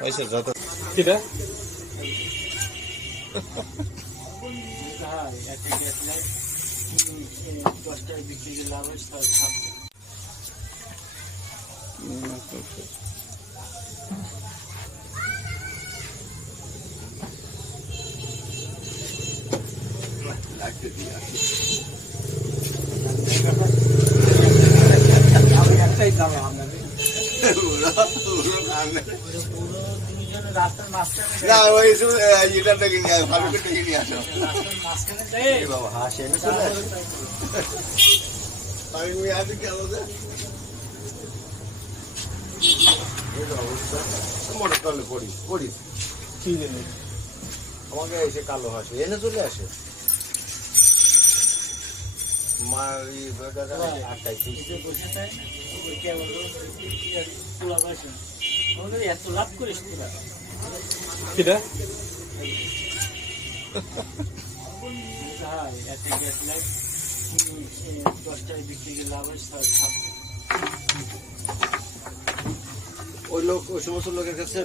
হয়েছে যত কিটা বিক্রি লাভ একটাই দাম আমাদের রাস্তার মাঝখানে না ওই এটা থেকে নিয়ে ফালুকে থেকে নিয়ে আসো রাস্তার মাঝখানে যাই বাবা হাসি এনে চলে আসে আমি আজকে কি হলো এই অবস্থা মনে করলে পড়ি কি জানি আমাকে এসে কালো হাসি এনে চলে আসে মারি বেগাটা আটটাই থেকে বসে থাকে ওই কেবল তোলা বসে ওদের এত লাভ করিস তোরা কিটা দশটায় বিক্রি লাভ ওই লোক ওই সমস্ত লোকের কাছে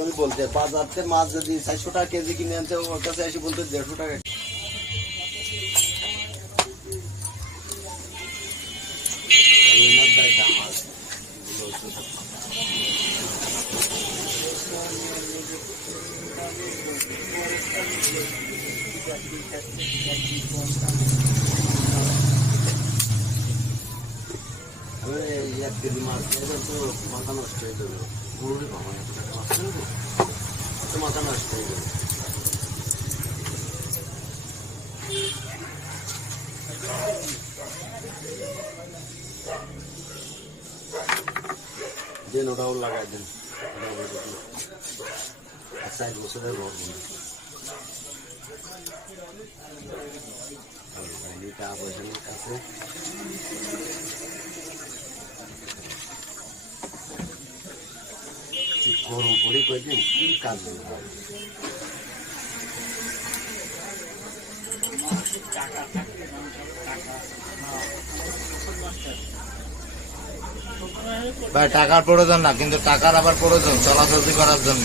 আমি বলতে বাজারতে মাছ যদি 400 টাকা কেজি কিনে আনতে ওর কাছে এসে বলতে 150 টাকা এক কেজি মাছ তো মাথা নষ্ট হয়ে যাবে গরুরে পাবো এত টাকা মাছ নেবো তো মাথা নষ্ট হয়ে যাবে দেন ওটাও লাগাই দেন 4 বছরের বড় টাকা পয়সার কাছে গরম পড়ে কয়েকদিন কি কাজ ভাই টাকার প্রয়োজন না কিন্তু টাকার আবার প্রয়োজন চলাচলতি করার জন্য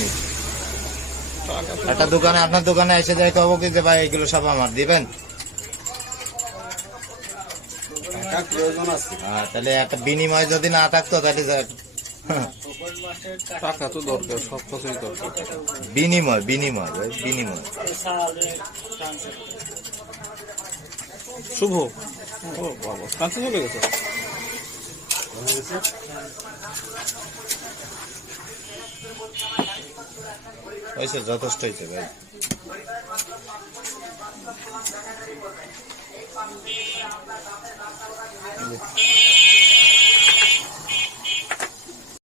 একটা দোকানে আপনার দোকানে এসে যাই কব কি যে ভাই এগুলো সব আমার দিবেন তাহলে একটা বিনিময় যদি না থাকতো তাহলে টাকা তো দরকার সব কিছুই দরকার বিনিময় শুভ ও বাবা কাছে চলে গেছে হয়েছে যথেষ্ট হয়েছে ভাই